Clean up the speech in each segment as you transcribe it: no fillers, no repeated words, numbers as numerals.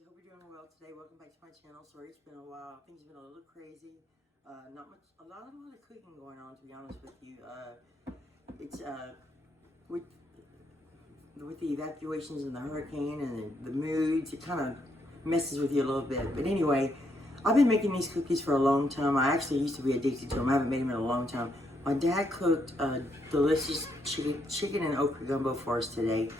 I hope you're doing well today. Welcome back to my channel. Sorry it's been a while. Things have been a little crazy. Not much, a lot of cooking going on, to be honest with you. It's with the evacuations and the hurricane and the moods, it kind of messes with you a little bit. But anyway, I've been making these cookies for a long time. I actually used to be addicted to them. I haven't made them in a long time. My dad cooked a delicious chicken and okra gumbo for us today,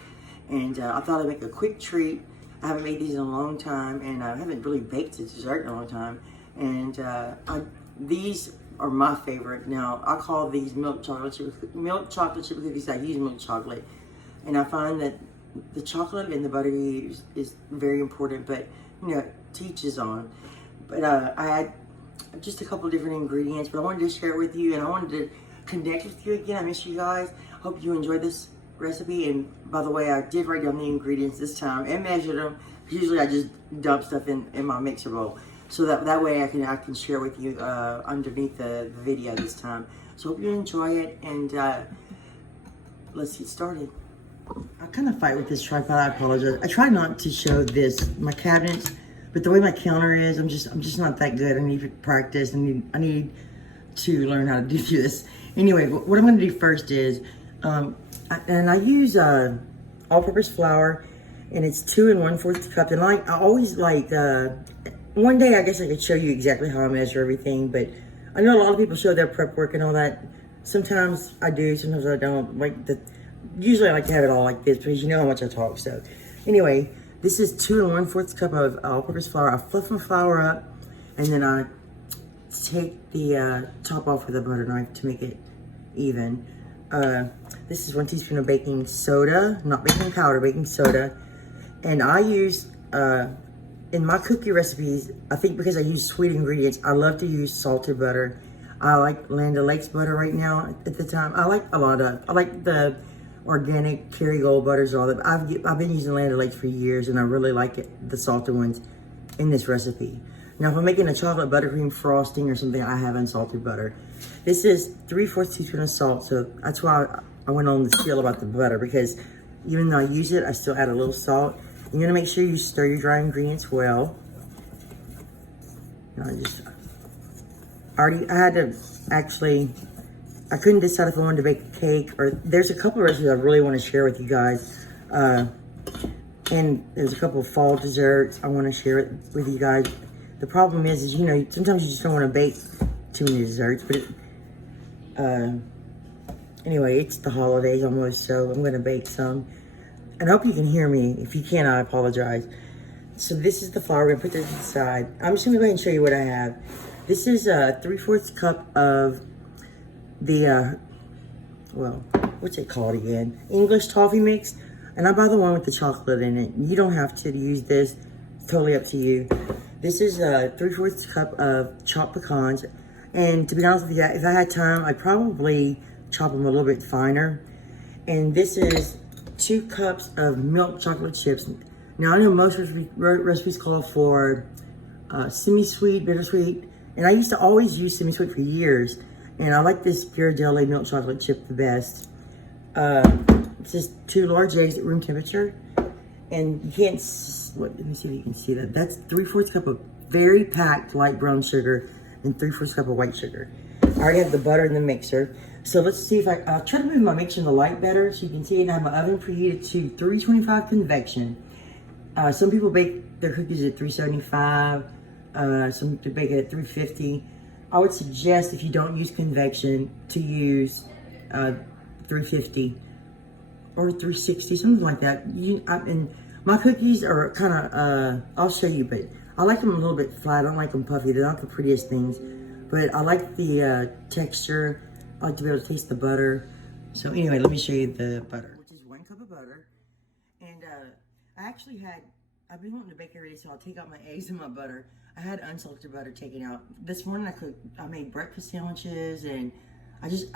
and I thought I'd make a quick treat. I haven't made these in a long time, and I haven't really baked a dessert in a long time. And these are my favorite. Now, I call these milk chocolate chip cookies. I use milk chocolate, and I find that the chocolate and the butter you use is very important, but you know, to each his own. But I had just a couple different ingredients, but I wanted to share it with you, and I wanted to connect with you again. I miss you guys. Hope you enjoyed this recipe. And by the way, I did write down the ingredients this time and measured them. Usually I just dump stuff in my mixer bowl, so that way I can share with you underneath the video this time. So hope you enjoy it, and let's get started. I kind of fight with this tripod. I apologize. I try not to show my cabinets, but the way my counter is, I'm just not that good. I need to practice. I need to learn how to do this. Anyway, what I'm going to do first is, I use all-purpose flour, and it's 2 1/4 cup. And I always like, one day I guess I could show you exactly how I measure everything, but I know a lot of people show their prep work and all that. Sometimes I do, sometimes I don't. Usually I like to have it all like this, because you know how much I talk. So anyway, this is 2 1/4 cup of all-purpose flour. I fluff my flour up, and then I take the top off with a butter knife to make it even. This is 1 teaspoon of baking soda, not baking powder, baking soda. And I use, in my cookie recipes, I think because I use sweet ingredients, I love to use salted butter. I like Land O'Lakes butter right now at the time. I like the organic Kerrygold butters. All that. I've been using Land O'Lakes for years, and I really like the salted ones in this recipe. Now, if I'm making a chocolate buttercream frosting or something, I have unsalted butter. This is 3/4 teaspoon of salt, so that's why I went on the spiel about the butter, because even though I use it, I still add a little salt. You're gonna make sure you stir your dry ingredients well. I couldn't decide if I wanted to bake a cake, or there's a couple of recipes I really want to share with you guys. And there's a couple of fall desserts I want to share it with you guys. The problem is, you know, sometimes you just don't want to bake too many desserts, but anyway, it's the holidays almost, so I'm going to bake some. And I hope you can hear me. If you can't, I apologize. So this is the flour. We're going to put this aside. I'm just going to go ahead and show you what I have. This is 3/4 cup of the, what's it called again? English toffee mix. And I buy the one with the chocolate in it. You don't have to use this. It's totally up to you. This is 3/4 cup of chopped pecans. And to be honest with you, if I had time, I'd probably chop them a little bit finer. And this is 2 cups of milk chocolate chips. Now, I know most recipes call for semi-sweet, bittersweet. And I used to always use semi-sweet for years. And I like this Ghirardelli milk chocolate chip the best. It's just 2 large eggs at room temperature. And you can't, let me see if you can see that. That's 3/4 cup of very packed light brown sugar and 3/4 cup of white sugar. I already have the butter in the mixer. So let's see if I'll try to move my mixer in the light better so you can see it. I have my oven preheated to 325 convection. Some people bake their cookies at 375. Some people bake it at 350. I would suggest, if you don't use convection, to use 350 or 360, something like that. And my cookies are kind of, I'll show you, but I like them a little bit flat. I don't like them puffy. They're not the prettiest things, but I like the texture. I like to be able to taste the butter. So anyway, let me show you the butter, which is 1 cup of butter. And I've been wanting to bake already, so I'll take out my eggs and my butter. I had unsalted butter taken out. This morning I made breakfast sandwiches, and I just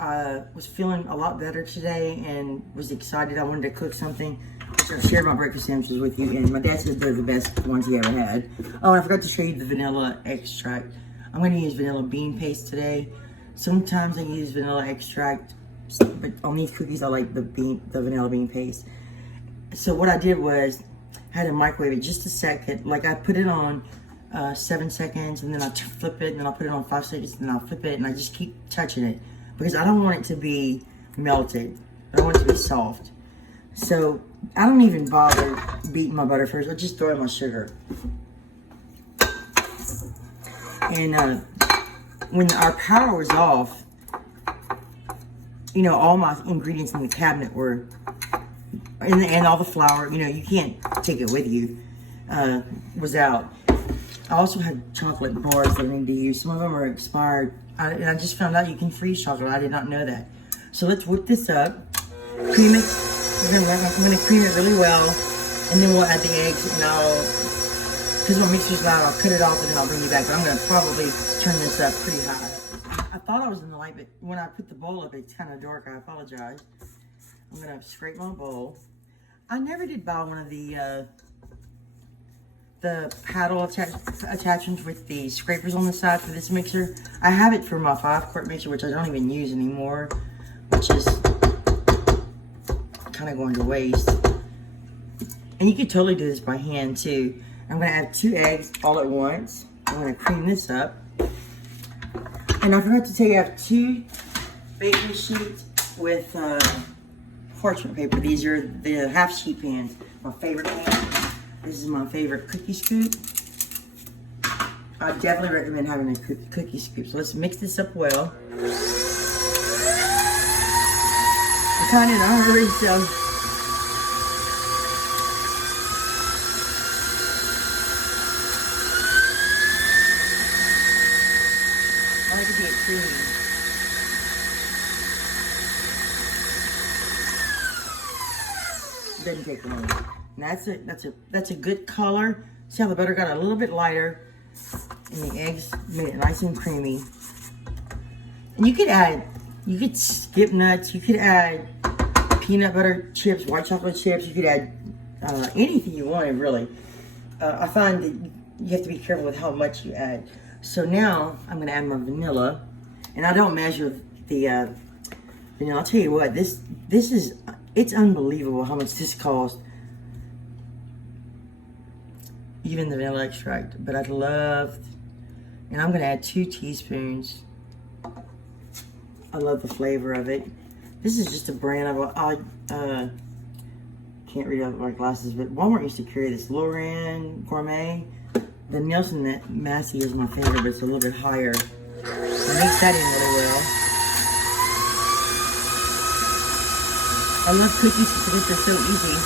was feeling a lot better today and was excited. I wanted to cook something. So I shared my breakfast sandwiches with you, and my dad said they're the best ones he ever had. Oh, and I forgot to show you the vanilla extract. I'm going to use vanilla bean paste today. Sometimes I use vanilla extract, but on these cookies I like the vanilla bean paste. So what I did was I had to microwave it just a second. Like I put it on 7 seconds, and then I flip it, and then I'll put it on 5 seconds, and then I'll flip it, and I just keep touching it because I don't want it to be melted. I want it to be soft. So I don't even bother beating my butter first. I just throw in my sugar. And when our power was off, you know, all my ingredients in the cabinet were, and all the flour, you know, you can't take it with you, was out. I also had chocolate bars that I need to use. Some of them are expired. And I just found out you can freeze chocolate. I did not know that. So let's whip this up. Cream it. I'm going to cream it really well. And then we'll add the eggs. And because my mixer's loud, I'll cut it off and then I'll bring you back. But I'm going to probably turn this up pretty high. I thought I was in the light, but when I put the bowl up, it's kind of dark. I apologize. I'm going to scrape my bowl. I never did buy one of the paddle attachments with the scrapers on the side for this mixer. I have it for my 5-quart mixer, which I don't even use anymore, which is kind of going to waste. And you could totally do this by hand too. I'm going to add 2 eggs all at once. I'm going to cream this up. And I forgot to tell you, I have 2 baking sheets with parchment paper. These are the half sheet pans, my favorite pan. This is my favorite cookie scoop. I definitely recommend having a cookie scoop. So let's mix this up well. I'm kind of in a hurry, so. I like to get creamy. Doesn't take long. And that's a good color. See how the butter got a little bit lighter, and the eggs made it nice and creamy. And you could skip nuts. You could add peanut butter chips, white chocolate chips. You could add anything you wanted, really. I find that you have to be careful with how much you add. So now I'm gonna add my vanilla, and I don't measure the vanilla. I'll tell you what, it's unbelievable how much this costs. Even the vanilla extract, but and I'm gonna add 2 teaspoons. I love the flavor of it. This is just a brand I can't read out my glasses, but Walmart used to carry this Loran Gourmet. The Nielsen Massey is my favorite, but it's a little bit higher. I mix that in really well. I love cookies because they're so easy.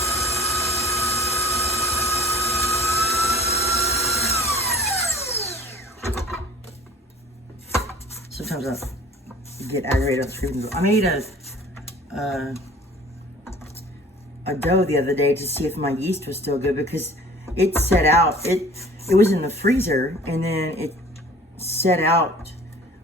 Sometimes I get aggravated on screaming. I made a dough the other day to see if my yeast was still good because it set out. It was in the freezer and then it set out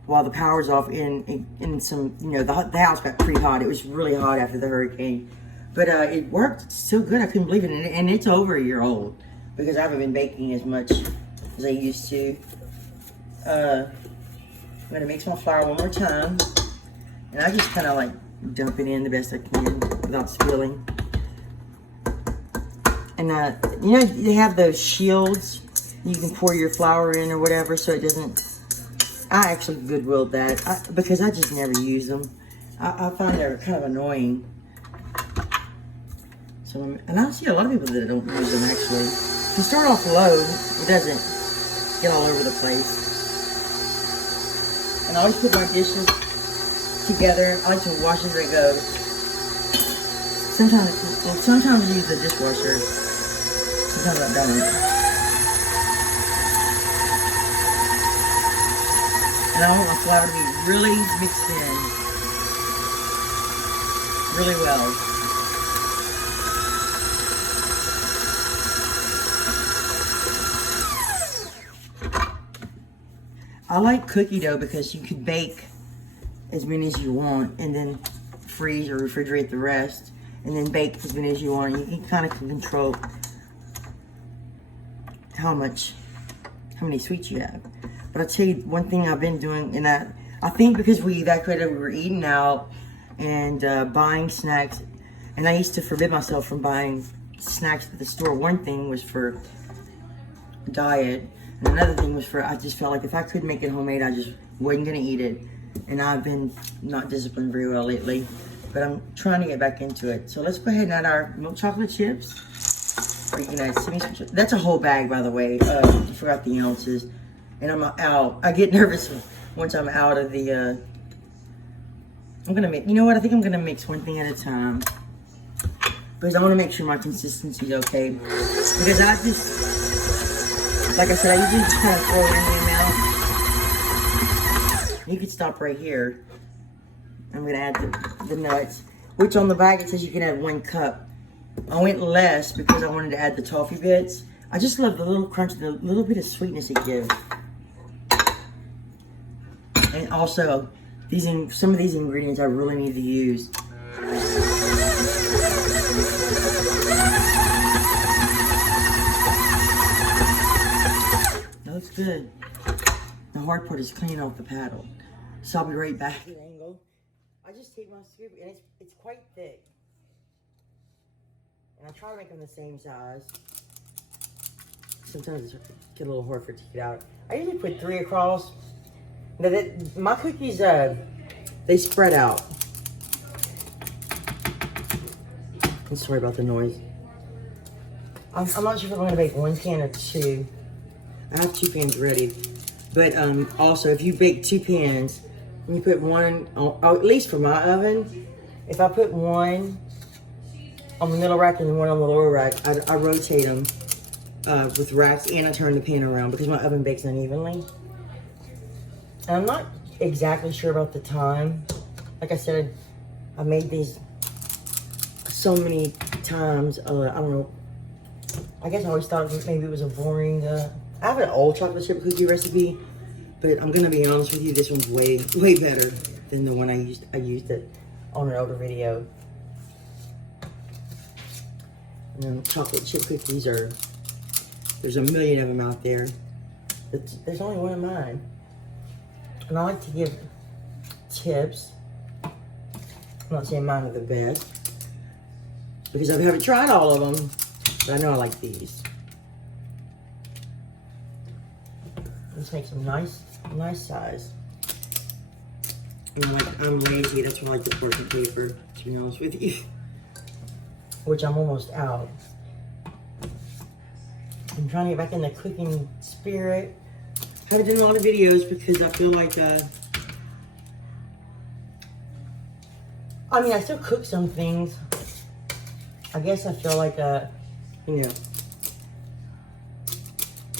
while the power's off in some, you know, the house got pretty hot. It was really hot after the hurricane, but it worked. It's so good. I couldn't believe it. And it's over a year old because I haven't been baking as much as I used to. I'm gonna mix my flour one more time, and I just kind of like dump it in the best I can without spilling. And you know, they have those shields you can pour your flour in or whatever, so it doesn't. I actually goodwilled that because I just never use them. I find they're kind of annoying. So, and I see a lot of people that don't use them actually. If you start off low, it doesn't get all over the place. And I always put my dishes together. I like to wash as they go. Sometimes I use the dishwasher. Sometimes I don't. And I want my flour to be really mixed in. Really well. I like cookie dough because you could bake as many as you want and then freeze or refrigerate the rest and then bake as many as you want. You kind of can control how many sweets you have. But I'll tell you one thing I've been doing, and I think because we evacuated, we were eating out and buying snacks, and I used to forbid myself from buying snacks at the store. One thing was for diet, and another thing was for, I just felt like if I could make it homemade, I just wasn't gonna eat it. And I've been not disciplined very well lately, but I'm trying to get back into it. So let's go ahead and add our milk chocolate chips. Or you can add semi-sweet. That's a whole bag, by the way. I forgot the ounces. And I'm out. I get nervous once I'm out of the, I'm gonna make, you know what? I think I'm gonna mix one thing at a time. Because I wanna make sure my consistency is okay. Because I just, like I said, I usually just kind of throw it in the mouth. You could stop right here. I'm gonna add the nuts, which on the bag it says you can add 1 cup. I went less because I wanted to add the toffee bits. I just love the little crunch, the little bit of sweetness it gives. And also, some of these ingredients I really need to use. That looks good. The hard part is cleaning off the paddle. So I'll be right back. I just take my scoop, and it's quite thick. And I try to make them the same size. Sometimes it's get a little hard for it to get out. I usually put 3 across. Now my cookies, they spread out. I'm sorry about the noise. I'm not sure if I'm gonna bake 1 pan or 2. I have 2 pans ready. But also, if you bake 2 pans, and you put one, at least for my oven, if I put one on the middle rack and one on the lower rack, I rotate them with racks, and I turn the pan around because my oven bakes unevenly. And I'm not exactly sure about the time. Like I said, I made these so many times. I don't know. I guess I always thought maybe it was a boring. I have an old chocolate chip cookie recipe, but I'm gonna be honest with you, this one's way better than the one I used. I used it on an older video. And then chocolate chip cookies there's a million of them out there. But there's only one of mine. And I like to give tips. I'm not saying mine are the best, because I haven't tried all of them, but I know I like these. Let's make some nice size. I'm lazy, that's why I like the portion paper, to be honest with you. Which I'm almost out. I'm trying to get back in the cooking spirit. I haven't done a lot of videos because I feel like, I mean, I still cook some things. I guess I feel like, you know,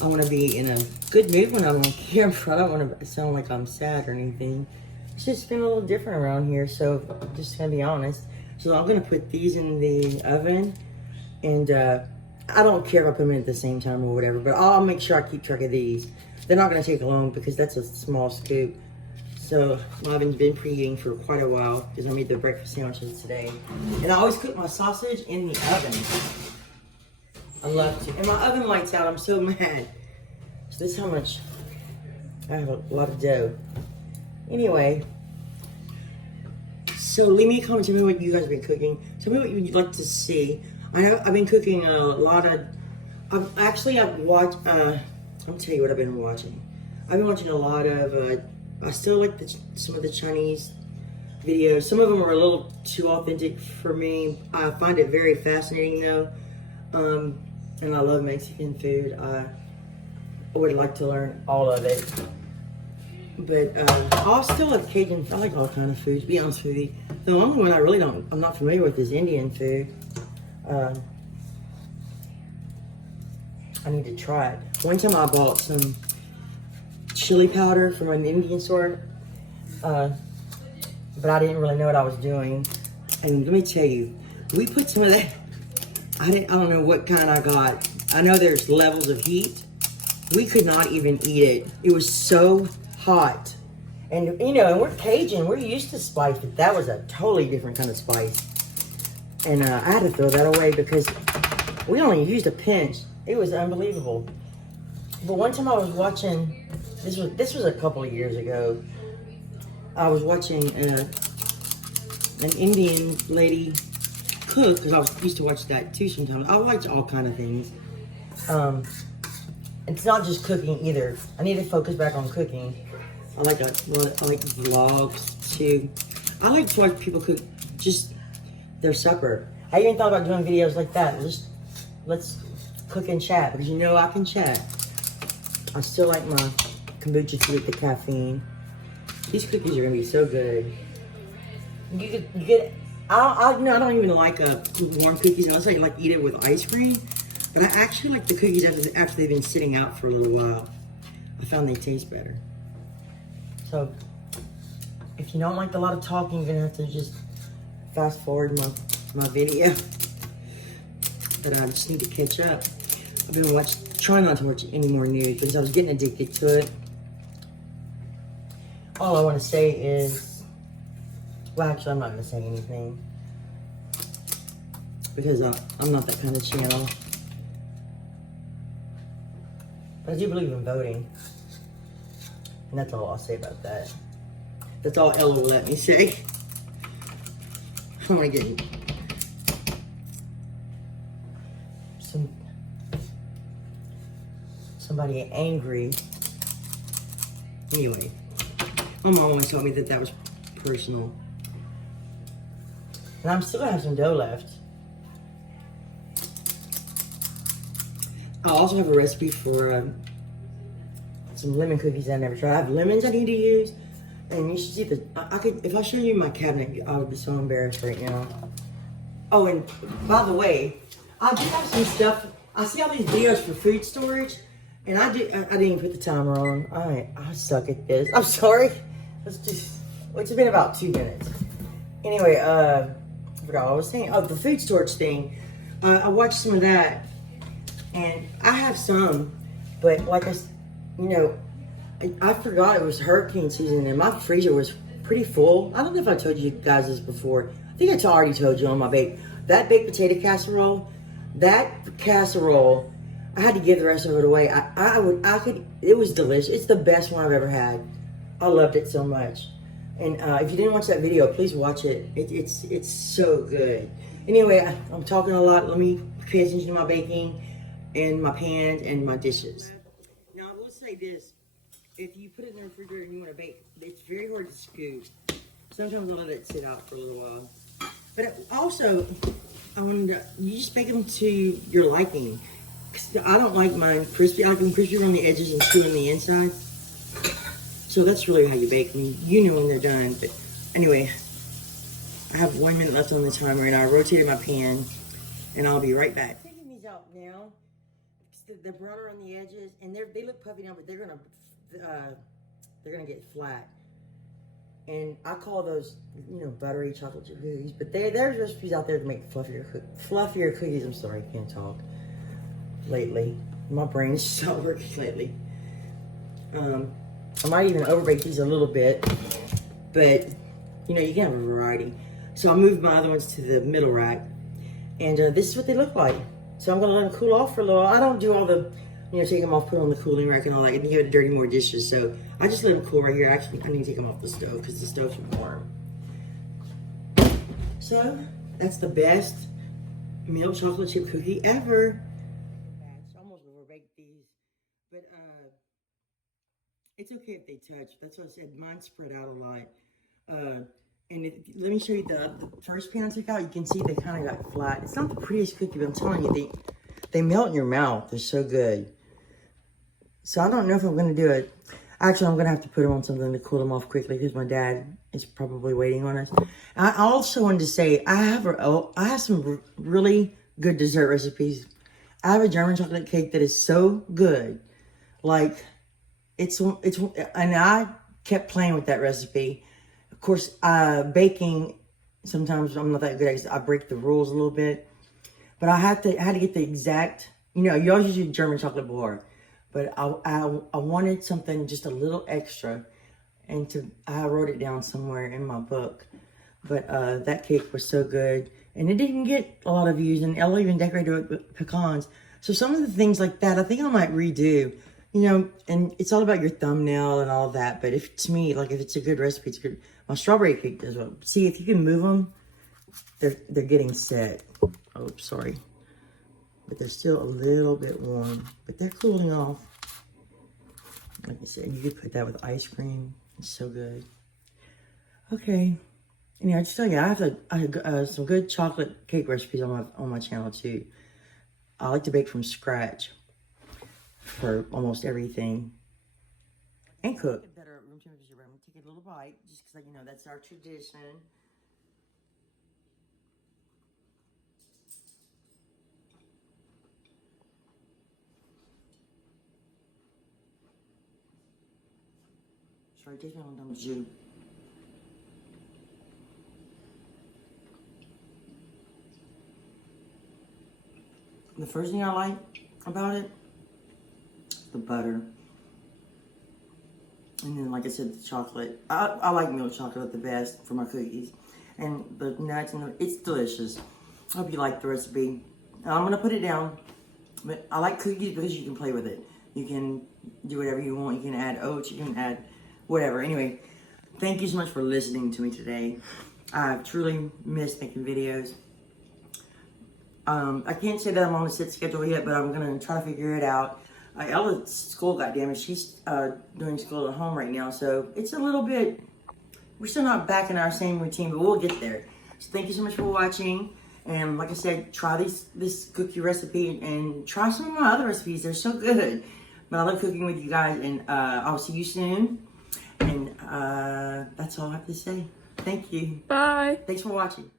I want to be in a good mood when I'm on camera. I don't want to sound like I'm sad or anything. It's just been a little different around here, so I'm just going to be honest. So I'm going to put these in the oven, and I don't care if I put them in at the same time or whatever, but I'll make sure I keep track of these. They're not going to take long because that's a small scoop. So my oven's been preheating for quite a while because I made the breakfast sandwiches today. And I always cook my sausage in the oven. I love to. And my oven lights out. I'm so mad. So this is how much. I have a lot of dough. Anyway. So leave me a comment. Tell me what you guys have been cooking. Tell me what you'd like to see. I know I've been cooking a lot of. I've watched. I'll tell you what I've been watching. I've been watching a lot of. I still like some of the Chinese videos. Some of them are a little too authentic for me. I find it very fascinating though. And I love Mexican food. I would like to learn all of it. But I'll still have Cajun. I like all kind of food, to be honest with you. The only one I'm not familiar with is Indian food. I need to try it. One time I bought some chili powder from an Indian store, but I didn't really know what I was doing. And let me tell you, we put some of that. I don't know what kind I got. I know there's levels of heat. We could not even eat it. It was so hot. And you know, and we're Cajun, we're used to spice, but that was a totally different kind of spice. And I had to throw that away because we only used a pinch. It was unbelievable. But one time I was watching, this was a couple of years ago. I was watching an Indian lady cook, because I used to watch that too sometimes. I watch all kind of things. It's not just cooking either. I need to focus back on cooking. I like vlogs too. I like to watch people cook just their supper. I even thought about doing videos like that. Let's cook and chat, because you know I can chat. I still like my kombucha tea with the caffeine. These cookies are gonna be so good. You get. I don't even like warm cookies. I was like eat it with ice cream, but I actually like the cookies after they've been sitting out for a little while. I found they taste better. So, if you don't like a lot of talking, you're gonna have to just fast forward my video. But I just need to catch up. I've been trying not to watch any more news because I was getting addicted to it. All I want to say is, well, actually, I'm not going to say anything because I'm not that kind of channel. But I do believe in voting, and that's all I'll say about that. That's all Ella will let me say. I don't want to get somebody angry. Anyway, my mom always told me that was personal. And I'm still gonna have some dough left. I also have a recipe for some lemon cookies I never tried. I have lemons I need to use, and you should see if I show you my cabinet, I would be so embarrassed right now. Oh, and by the way, I do have some stuff. I see all these videos for food storage, and I didn't even put the timer on. I suck at this. I'm sorry. It's been about 2 minutes. Anyway, I forgot what I was saying. Oh, the food storage thing. I watched some of that, and I have some, but like I forgot it was hurricane season, and my freezer was pretty full. I don't know if I told you guys this before. I think I already told you on my that baked potato casserole. That casserole, I had to give the rest of it away. It was delicious. It's the best one I've ever had. I loved it so much. And if you didn't watch that video, please watch it. It's so good. Anyway, I'm talking a lot. Let me pay attention to my baking and my pans and my dishes. Now, I will say this. If you put it in the refrigerator and you want to bake, it's very hard to scoop. Sometimes I'll let it sit out for a little while. But also, you just bake them to your liking. I don't like mine crispy. I like them crispy on the edges and chewy on the inside. So that's really how you bake them. You know when they're done. But anyway, I have 1 minute left on the timer, and I rotated my pan, and I'll be right back. I'm taking these out now. They're broader on the edges, and they look puffy now, but they're gonna get flat. And I call those, buttery chocolate chip cookies. But there's recipes out there to make fluffier cookies. I'm sorry, I can't talk lately. My brain's just not working lately. I might even overbake these a little bit. But, you can have a variety. So I moved my other ones to the middle rack. And this is what they look like. So I'm going to let them cool off for a little while. I don't do all the, take them off, put on the cooling rack and all that. And you have dirty more dishes. So I just let them cool right here. Actually, I need to take them off the stove because the stove's warm. So that's the best milk chocolate chip cookie ever. I almost overbaked these. But it's okay if they touch. That's what I said. Mine spread out a lot. Let me show you the first pan I took out. You can see they kind of got flat. It's not the prettiest cookie, but I'm telling you, they melt in your mouth. They're so good. So I don't know if I'm going to do it. Actually, I'm going to have to put them on something to cool them off quickly because my dad is probably waiting on us. I also wanted to say I have some really good dessert recipes. I have a German chocolate cake that is so good. Like, and I kept playing with that recipe. Of course, baking, sometimes I'm not that good at it. I break the rules a little bit. But I had to get the exact, you always use German chocolate bar. But I wanted something just a little extra. And I wrote it down somewhere in my book. But that cake was so good. And it didn't get a lot of views. And Ella even decorated it with pecans. So some of the things like that, I think I might redo. And it's all about your thumbnail and all that. But if it's me, if it's a good recipe, it's good. My strawberry cake does well. See, if you can move them, they're getting set. Oh, sorry. But they're still a little bit warm, but they're cooling off. Like I said, you could put that with ice cream. It's so good. Okay. And yeah, I just tell you, I have some good chocolate cake recipes on my channel too. I like to bake from scratch for almost everything. And cook. Better room temperature. I'm gonna take a little bite, just because, you know, that's our tradition. Sorry, it takes me a long time to chew. The first thing I like about it, the butter. And then, like I said, the chocolate. I like milk chocolate the best for my cookies. And the nuts, it's delicious. I hope you like the recipe. I'm going to put it down. But I like cookies because you can play with it. You can do whatever you want. You can add oats. You can add whatever. Anyway, thank you so much for listening to me today. I've truly missed making videos. I can't say that I'm on a set schedule yet, but I'm going to try to figure it out. Ella's school, goddammit, she's doing school at home right now, so it's a little bit, we're still not back in our same routine, but we'll get there. So thank you so much for watching, and like I said, try this cookie recipe, and try some of my other recipes. They're so good. But I love cooking with you guys, and I'll see you soon, and that's all I have to say. Thank you. Bye. Thanks for watching.